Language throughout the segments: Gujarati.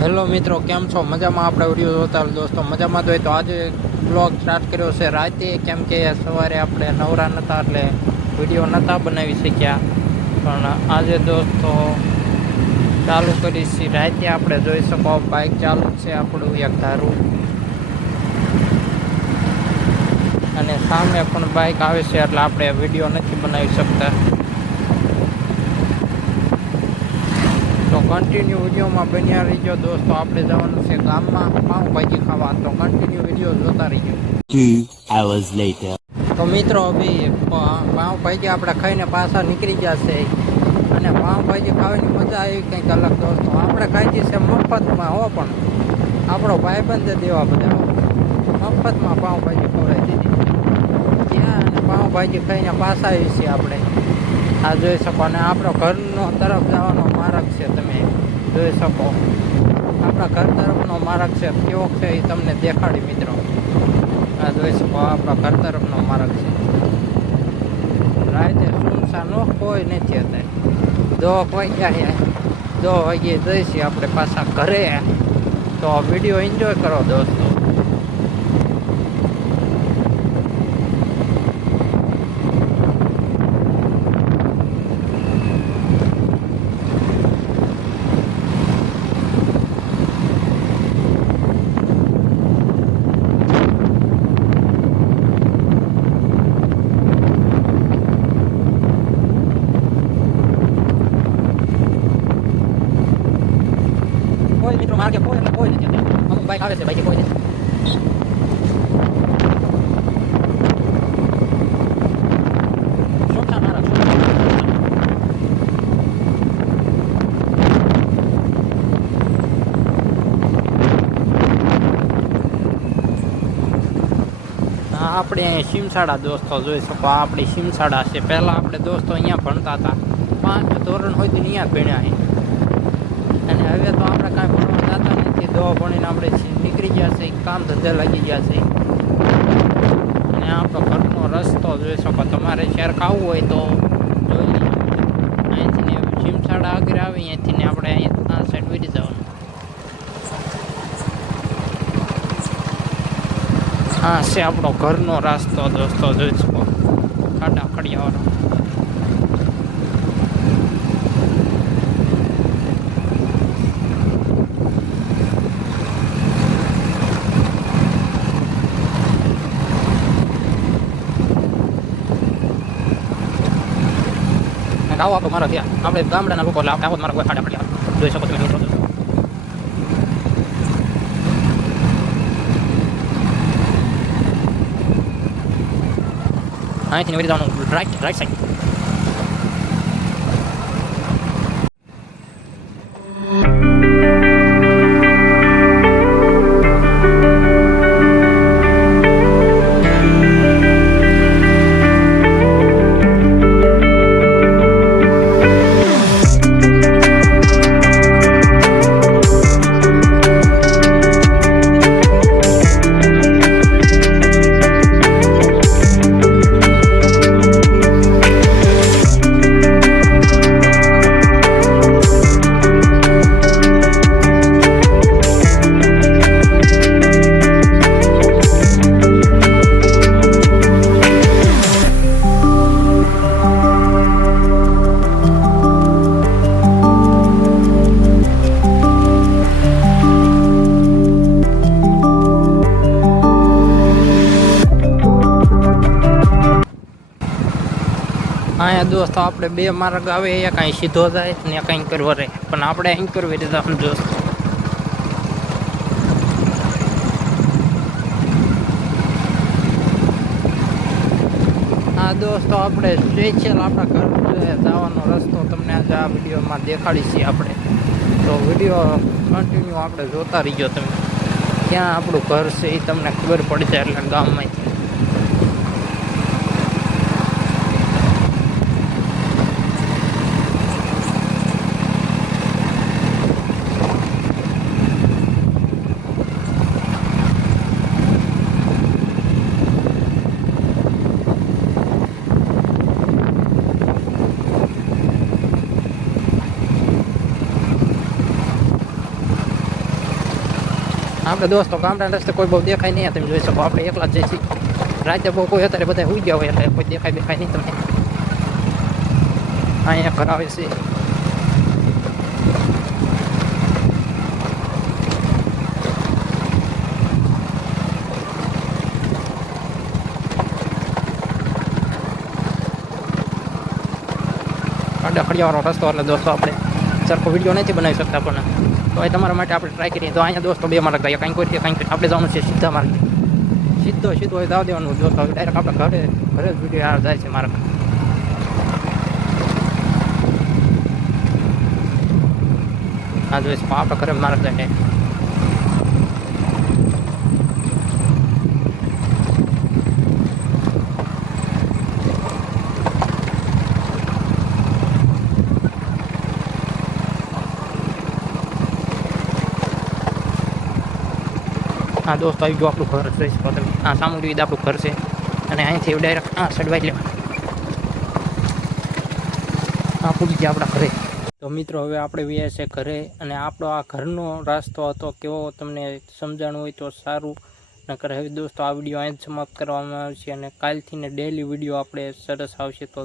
હેલો મિત્રો, કેમ છો? મજામાં? આપણે વિડીયો જોતા દોસ્તો મજામાં હોય તો આજે બ્લોગ સ્ટાર્ટ કર્યો છે રાતે, કેમ કે સવારે આપણે નવરા નહોતા એટલે વિડીયો નહોતા બનાવી શક્યા. પણ આજે દોસ્તો ચાલુ કરીશી રાતે. આપણે જોઈ શકો બાઇક ચાલુ છે આપણું એક ધારું, અને સામે પણ બાઇક આવે છે એટલે આપણે વિડીયો નથી બનાવી શકતા. તો કન્ટિન્યુ વિડીયોમાં બન્યા રહીજો દોસ્તો. આપણે જવાનું છે ગામમાં પાઉંભાજી ખાવા, તો કન્ટિન્યુ વિડીયો જોતા રહીજો. 2 hours later. તો મિત્રો અભી પાઉંભાજી આપણે ખાઈને પાછા નીકળી જશે, અને પાઉંભાજી ખાવાની મજા આવી કંઈક અલગ દોસ્તો. આપણે ખાઈ છે મફતમાં હો, પણ આપણો ભાઈબંધ દેવા બધા મફતમાં પાઉંભાજી ખવડાવી દીધી ત્યાં, અને પાઉંભાજી ખાઈને પાછા આવી છીએ આપણે. આ જોઈ શકો, અને આપણો ઘરનો તરફ જવાનો માર્ગ છે, તમે જોઈ શકો. આપણા ઘર તરફનો માર્ગ છે, કેવો છે એ તમને દેખાડી મિત્રો. આ જોઈ શકો આપણા ઘર તરફનો માર્ગ છે. રાતે સુનસાન કોઈ નથી અત્યારે. 2 વાગ્યા 2 વાગ્યે જઈશું આપણે પાછા ઘરે. તો વિડીયો એન્જોય કરો દોસ્તો. કોઈ મિત્રો માર્ગે કોઈ નથી અત્યારે. અમુક બાઈક આવે છે, બાઈકે કોઈ નથી. સુનસાન માર્ગ, આપણે અહીંયા સીમસાડા દોસ્તો જોઈ શકો. આ આપણી સીમસાડા છે. પહેલાં આપણે દોસ્તો અહીંયા ભણતા હતા, 5 ધોરણ હોય તો અહીંયા જ ભણ્યા છે. અને હવે તો આપણે કાંઈ ભણવા જતા નથી. 2 ભણીને આપણે નીકળી ગયા છે, કામ ધંધે લાગી ગયા છે. અને આપણો ઘરનો રસ્તો જોઈ શકો. તમારે શેર ખાવું હોય તો જોઈ લઈએ. અહીંથી સીમસાડા આગળ આવી, અહીંથી આપણે અહીંયા આ સાઈડ વીડી જવાનું. હા છે આપણો ઘરનો રસ્તો દોસ્તો જોઈ શકો. ખાડા ખડિયાવાળો. આવો આપણો મારો ત્યાં આપણે ગામડાના લોકો એટલે આવો મારો કોઈ ખાડા ખડિયાવાળો જોઈ શકો તમે મિત્રો. અહીંથી નીકળી જવાનું રાઈટ સાઈડ. અહીંયા દોસ્તો આપણે 2 માર્ગ આવે, એક અહીં સીધો જાય ને એક અહીં કરવો રહે, પણ આપણે અહીં કરવી દીધા દોસ્તો. હા દોસ્તો, આપણે સ્પેશિયલ આપણા ઘર જવાનો રસ્તો તમને આજે આ વિડીયોમાં દેખાડી છીએ આપણે. તો વિડીયો કન્ટિન્યુ આપણે જોતા રહીજો તમે. ક્યાં આપણું ઘર છે એ તમને ખબર પડી જાય એટલે ગામમાંથી. આપણે દોસ્તો ગામડા રસ્તે કોઈ બહુ દેખાય નહીં, તમે જોઈ શકો. આપણે એકલા જ જઈએ છીએ. રાતે બહુ કોઈ અત્યારે બધા સુઈ ગયા હોય એટલે કોઈ દેખાય નહીં તમને. અહીંયા ઘર આવે છે. ખડિયાવાળો રસ્તો એટલે દોસ્તો આપણે સરખો વિડીયો નથી બનાવી શકતા, પણ તો એ તમારા માટે આપણે ટ્રાય કરીએ. તો અહીંયા દોસ્તો બે માર્ગ ગયા, કંઈક કરીએ કંઈક આપણે જવાનું છે સીધા માર્ગ. સીધો હોય દાવ દેવાનું દોસ્તો. ડાયરેક્ટ આપણે ઘરે જ વિડીયો જાય છે માર્ગ. હા જોઈશ આપણે ઘરે માર્ગ જાય. હા દોસ્તો આવી ગયું આપણું ઘર છે. આ સામું જોઈ આપણું ઘર છે અને અહીંથી ડાયરેક્ટ સડવાઈ લેવા પૂરી ગયા આપણા ઘરે. તો મિત્રો હવે આપણે વ્યા છે ઘરે, અને આપણો આ ઘરનો રસ્તો હતો કેવો તમને સમજાણું હોય તો સારું. નકર હવે દોસ્તો આ વિડીયો અહીં જ સમાપ્ત કરવામાં આવશે, અને કાલથી ને ડેલી વિડીયો આપણે સરસ આવશે, તો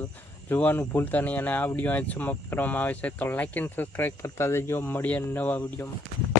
જોવાનું ભૂલતા નહીં. અને આ વિડીયો અહીં જ સમાપ્ત કરવામાં આવે છે, તો લાઈક એન્ડ સબસ્ક્રાઈબ કરતા જજો. મળીએ નવા વિડીયોમાં.